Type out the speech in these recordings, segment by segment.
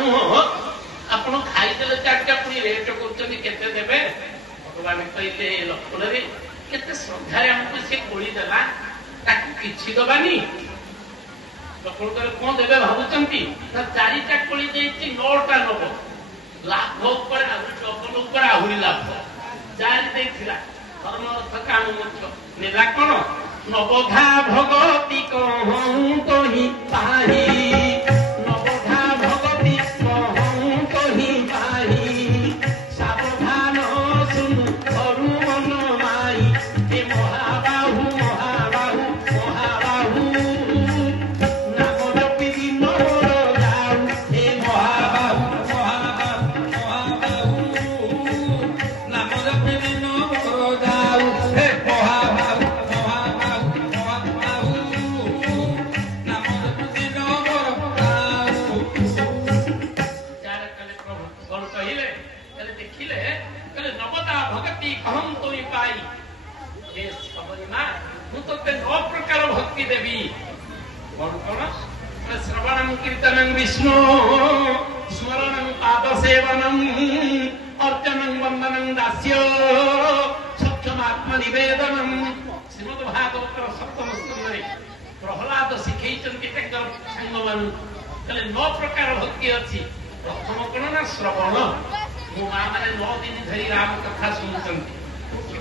नुह ଆପଣ ଖାଇଦେଲେ ଚାରିଟା ପୁଣି ରେଟ୍ କରୁଛନ୍ତି କେତେ ଦେବେ। ଭଗବାନ କହିଲେ ଲକ୍ଷ୍ମଣରେ କେତେ ଶ୍ରଦ୍ଧାରେ ଆମକୁ ସେ କୋଳି ଦେଲା, ତାକୁ କିଛି ଦବାନି। ଲକ୍ଷ୍ମଣ କହିଲେ କଣ ଦେବେ ଭାବୁଛନ୍ତି ନା, ଚାରିଟା କୋଳି ଦେଇଛି 9ଟା ନବ, ଲାଭ ଉପରେ ଆହୁରି ଡବଲ ଉପରେ ଆହୁରି ଲାଭ। ଚାରି ଦେଇଥିଲା ଧର୍ମ ଅର୍ଥ କାମ ମଧ୍ୟ ନେଲା କଣ, ନବଘା ଭଗତି କହଁ କହି ପାହି, ନବଘା ଭଗତି କହଁ କହି ପାହି, ସାବଧାନ ଶୁଣୁ ଧରୁ ମନ ମାଇ, ଏ ମହାବାହୁ ମହାବାହୁ ମହାବାହୁ, ନାମ ଜପି ଦିନ ଯାଉ, ଏ ମହାବାହୁ ମହାବାହୁ ମହାବାହୁ, ନାମ ଜପି ଦିନ ଯାଉ, ଏ ମହାବାହୁ भक्ति देवी कौन कौन श्रवणम कीर्तनम विष्णु स्मरणम पाद सेवनम अर्चनम वंदनम दास्य सत्यमात्म निवेदनम। श्रीमद् भागवत सप्तम स्कंदे प्रहलाद शिखैचंती तांकर सांगमान कहले 9 प्रकार भक्ति अछि। प्रथम कोन ना श्रवण, मो मां माने 9 दिन धरि राम कथा सुनचंती,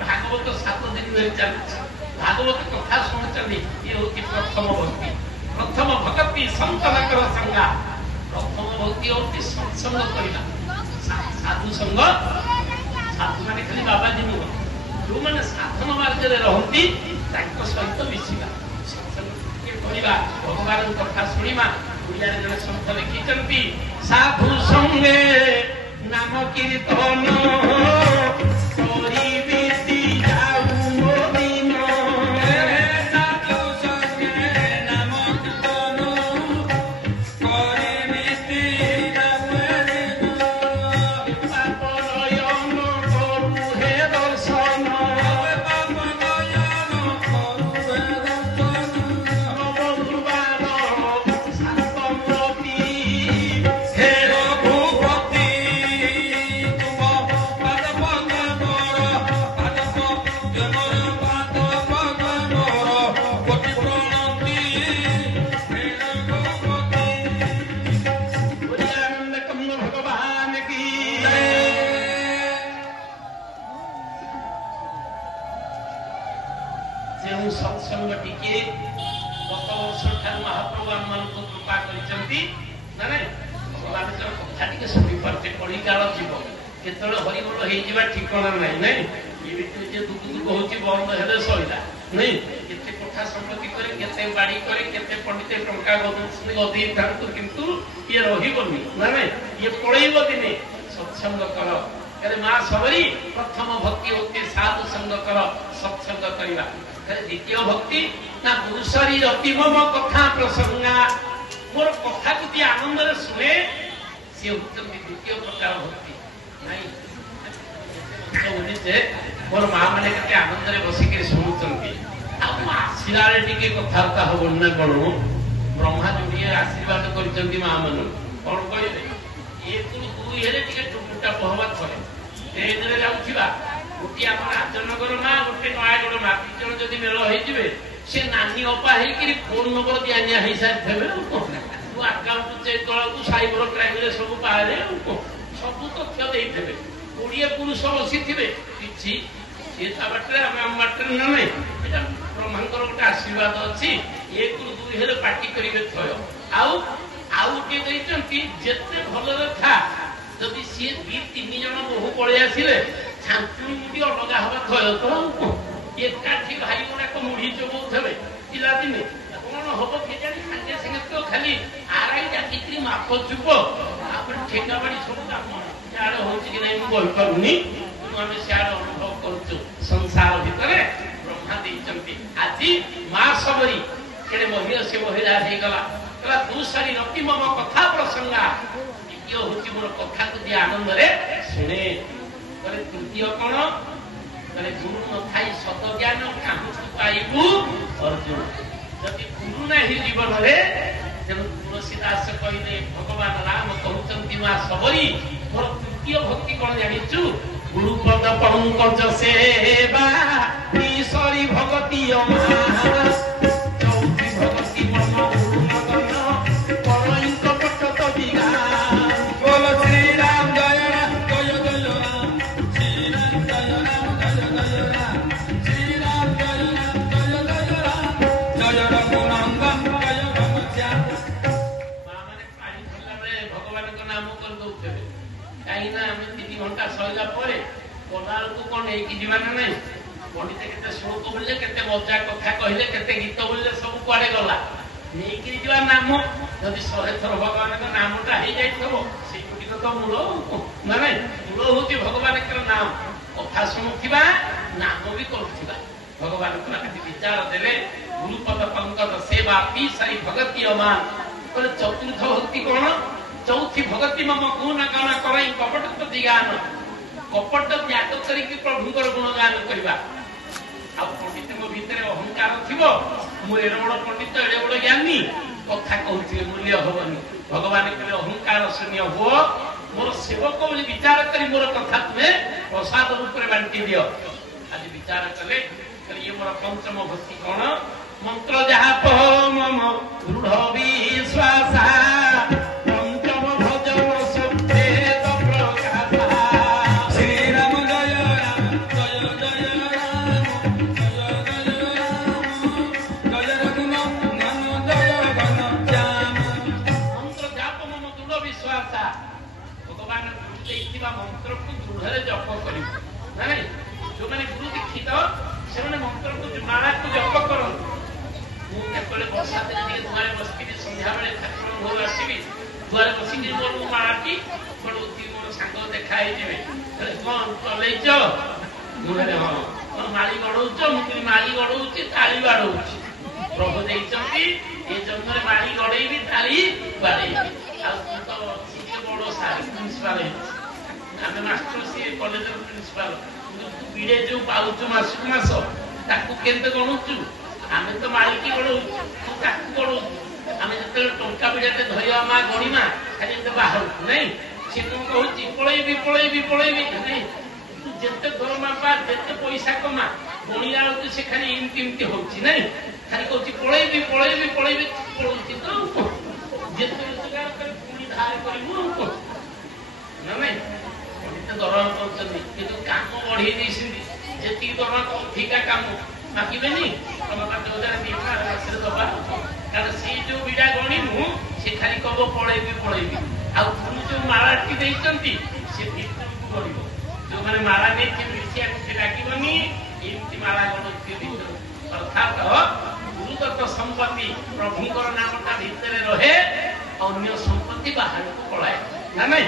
भागवत 7 दिन धरि चलछि, भागवत कथा शुणुचंदी, ये होती प्रथम भक्ति। प्रथम भक्ति संतनकर संगा, प्रथम भक्ति होती सत्संग करना, साधु संग। साधु माने खाली बाबाजी नुह, जो माने साधन मार्ग रे रहंती तांको सहित मिसिबा, सत्संग करबा, भगवान कथा सुनिबा। ओडिया रे जने संत लिखिचंती, साधु संगे नाम कीर्तन सत्संग टिके गत वर्ष ठार महाप्रभु आम मान कृपा करिसंती ना नहीं। भगवान कथा टिके शुणी पारते, कड़ी काल जीव केतବେଳେ हरिबोल ହେଇଯିବା ଠିକଣା ନାହିଁ ନାହିଁ। ये ଭିତରେ ଯେ ଦୁଃଖ ଦୁଃଖ ହଉଛି ବନ୍ଦ ହେଲେ ସଇଲା ନାହିଁ। କେତେ କଥା ସମ୍ପତ୍ତି করে, କେତେ ବାଡ଼ି করে, କେତେ ପଣ୍ଡିତ ଟଙ୍କା ଗଦେଇ ଥାନ୍ତୁ, କିନ୍ତୁ ଇଏ ରହିବନି ନା ନାହିଁ। ଇଏ ପଳେଇବ ଦିନେ। ସତ୍ସଙ୍ଗ କର, कहले माँ सबरी प्रथम भक्ति होती साधु संग कर, सत्संग करवा। द्वितीय भक्ति ना गुरु शरीर अति मम कथा प्रसंगा, मोर कथा को आनंद शुणे, सी होती द्वितीय प्रकार भक्ति नहीं। मोर माँ मैंने के आनंद बसिक शुणुंट, आसला टे कथबार्ता हम ना कौन। ब्रह्मा जोड़े आशीर्वाद कर माँ मान कौन कहले, एक दुई हेले टुकुटा पहवा थे ट्रेन में जाऊा, गोटे आम राजनगर माँ, गोटे नयागढ़ माँ, दी जन जदि मेल हो से नानी अपा होकर फोन नंबर दिया निया हो सारी थे। तू आकाउंट चेक कला साइबर क्राइम सब बाहर सब तथ्य देते 20 पुरुष बसी थे कि सी बाटे आम बाटे ना नहीं। यहाँ ब्रह्मांकर गोटे आशीर्वाद अच्छी, एक दुई हेले पार्टी करेंगे थय आउटे जेते भलरे था जदि सी 2-3 जन बहु पड़े आसिले छांचुड़ी अलगा हवा थय तो एकाठी भाई गुड़ाक मुढ़ी चबुथे पिलादिने कौन हम के सागे सागे तो खाली आरआई डाकिकी माप चुप ठेका बाड़ी सब काम सियाड़े हो पारूनी आम सियाड़े अनुभव करुचु। संसार भितर ब्रह्मा देते आज माँ सबरी केड़े महिला से महिला हो गला दूसरी रति मम कथा प्रसंगा, द्वितीय हूँ मोर कथा को दिए आनंद शुणे। तृतीय कौन गुरु न थाई सत ज्ञान पाइबू अर्जुन। जदि गुरु ना जीवन में तेणु तुलसीदास कहले भगवान राम कहते ମା ସବରୀ ମୋର ତୃତୀୟ ଭକ୍ତି କଣ ଜାଣିଛୁ ଗୁରୁପଦ ପଙ୍କଜ ସେବା ଈଶ୍ୱରୀ ଭଗତି ଅମା ଚୌଥି ଭଗତି ମନ ଗୁରୁନଗନ ପରଇଙ୍କ ପଟ ତବିଗା बोलो श्री राम जय राम जय जय राम श्री राम जय राम जय जय राम श्री राम जय राम जय जय राम जय रघुनंदन जय घनश्याम ମା ମାନେ ପାଣି ଖୋଲା ବେଳେ ଭଗବାନଙ୍କ ନାମ କରିଦଉଥିବେ କାହିଁକି ନା ଆମେ 3 ଘଣ୍ଟା ସରିଲା ପରେ କୋଣାର୍କକୁ କଣ ନେଇକି ଯିବା ନା ନାହିଁ ପଣ୍ଡିତ କେତେ ଶ୍ଲୋକ ବୋଲିଲେ କେତେ ମଜା କଥା କହିଲେ କେତେ ଗୀତ ବୋଲିଲେ ସବୁ କୁଆଡେ ଗଲା ନେଇକିରି ଯିବା ନାମ ଯଦି 100 ଥର ଭଗବାନଙ୍କ ନାମଟା ହେଇଯାଇଥିବ ସେଇଗୁଡ଼ିକ ତ ମୂଳ ନା ନାଇଁ ମୂଳ ହଉଛି ଭଗବାନଙ୍କର ନାମ କଥା ଶୁଣୁଥିବା ନାମ ବି କରୁଥିବା ଭଗବାନଙ୍କର କେତେ ବିଚାର ଦେଲେ ଗୁରୁପଦ ପଙ୍କଜ ସେବା ଈଶ୍ୱରୀ ଭଗତି ଅମାନ କହିଲେ ଚତୁର୍ଥ ଭକ୍ତି କଣ ଚୌଥି ଭଗତି ମମ ଗୁଣ ଗାନ କରାଇ କପଟ ପ୍ରତିଗାନ କପଟ ତ୍ୟାଗ କରିକି ପ୍ରଭୁଙ୍କର ଗୁଣଗାନ କରିବା ଆଉ ପଣ୍ଡିତଙ୍କ ଭିତରେ ଅହଙ୍କାର ଥିବ ମୁଁ ଏଡେ ବଡ ପଣ୍ଡିତ ଏଡେ ବଡ ଜ୍ଞାନୀ କଥା କହୁଥିବେ ମୂଲ୍ୟ ହବନି ଭଗବାନ କହିଲେ ଅହଙ୍କାର ଶୂନ୍ୟ ହୁଅ ମୋର ସେବକ ବୋଲି ବିଚାର କରି ମୋର କଥା ତୁମେ ପ୍ରସାଦ ରୂପରେ ବାଣ୍ଟି ଦିଅ ଆଜି ବିଚାର କଲେ ଇଏ ମୋର ପଞ୍ଚମ ଭକ୍ତି କଣ ମନ୍ତ୍ର ଯାହା ପହ ମମ ଦୃଢ ବିଶ୍ୱାସ ପଞ୍ଚମ ଭଜନ ସତ୍ୟେତ ପ୍ରକାଶ श्री राम जय राम जय जय राम जय जय राम जय रघुनंदन जय घनश्याम ମନ୍ତ୍ର ଜାପ ମମ ଦୃଢ ବିଶ୍ୱାସ ଭଗବାନ ଗୁରୁ ଦେଇଥିବା ମନ୍ତ୍ରକୁ ଦୃଢରେ ଜପ କରିବ ନାଇଁ ଯୋଉମାନେ ଗୁରୁ ଦୀକ୍ଷିତ ସେମାନେ ମନ୍ତ୍ରକୁ ମାଳାକୁ ଜପ କରନ୍ତି ମୁଁ କେତେବେଳେ ବର୍ଷା ଦିନେ ଟିକେ ଦୁଆରେ ବସିକିରି ସନ୍ଧ୍ୟାବେଳେ ଠାକୁର ଘରୁ ଆସିବି ଦୁଆରେ ବସିକିରି ମୋର ମାଳାଟି ପଢୁଥିବି ମୋର ସାଙ୍ଗ ଦେଖା ହେଇଯିବେ କଣ ଚଲେଇଛ ମୁଁ କହିଲି ହଁ କଣ ମାଳି ଗଡଉଛ ମୁଁ କହିଲି ମାଳି ଗଡଉଛି ତାଳି ବାଡଉଛି ପ୍ରଭୁ ଦେଇଛନ୍ତି ଏ ଜନ୍ମରେ ମାଳି ଗଡେଇବି ତାଳି ବାଡେଇବି ଆଉ ତୁ ତ ସିଏ ବଡ ସାର୍ ପ୍ରିନ୍ସିପାଲ ହେଇଛି ଆମେ ମାଷ୍ଟର ସିଏ କଲେଜର ପ୍ରିନ୍ସିପାଲ ବିଡେ ଯୋଉ ପାଉଛୁ ମାସକୁ ମାସ ତାକୁ କେମିତି ଗଣୁଛୁ ଆମେ ତ ମାଳିକି ଗଣଉଛୁ ତୁ ତାକୁ ଗଣଉଛୁ ଆମେ ଯେତେବେଳେ ଟଙ୍କା ବିଡାଟେ ଧରିବା ମା ଗଣିମା ଖାଲି ଏତେ ବାହାରକୁ ନାଇଁ ସେ କଣ କହୁଛି ପଳେଇବି ପଳେଇବି ପଳେଇବି ନାଇଁ ତୁ ଯେତେ ଦରମା ପା ଯେତେ ପଇସା କମା ଗଣିଲା ବେଳକୁ ସେ ଖାଲି ଏମିତି ଏମିତି ହଉଛି ନାଇଁ ଖାଲି କହୁଛି ପଳେଇବି ପଳେଇବି ପଳେଇବି ପଳଉଛି ତ ଯେତେ ରୋଜଗାର କରି ପୁଣି ଧାର କରିବୁ ନା ନାଇଁ ଏତେ ଦରମା କରୁଛନ୍ତି କିନ୍ତୁ କାମ ବଢେଇ ଦେଇଛନ୍ତି ଯେତିକି ଦରମା ଅଧିକା କାମ ମାଗିବେନି ତମେ 5,000 ମାସରେ ଦବା କାରଣ ସେ ଯୋଉ ବିଡା ଗଣିମୁ ସେ ଖାଲି କବ ପଳେଇବି ପଳେଇବି ଆଉ ଗୁରୁ ଯୋଉ ମାଳାଟି ଦେଇଛନ୍ତି ସେ ଭିତରକୁ ଗଣିବ ଯୋଉମାନେ ମାଳା ଦେଇଥିବେ ସେ ଲାଗିବନି ଏମିତି ମାଳା ଗଣୁଥିବେ ଭିତରକୁ ଅର୍ଥାତ ଗୁରୁଦତ୍ତ ସମ୍ପତ୍ତି ପ୍ରଭୁଙ୍କର ନାମଟା ଭିତରେ ରହେ ଅନ୍ୟ ସମ୍ପତ୍ତି ବାହାରକୁ ପଳାଏ ନା ନାଇଁ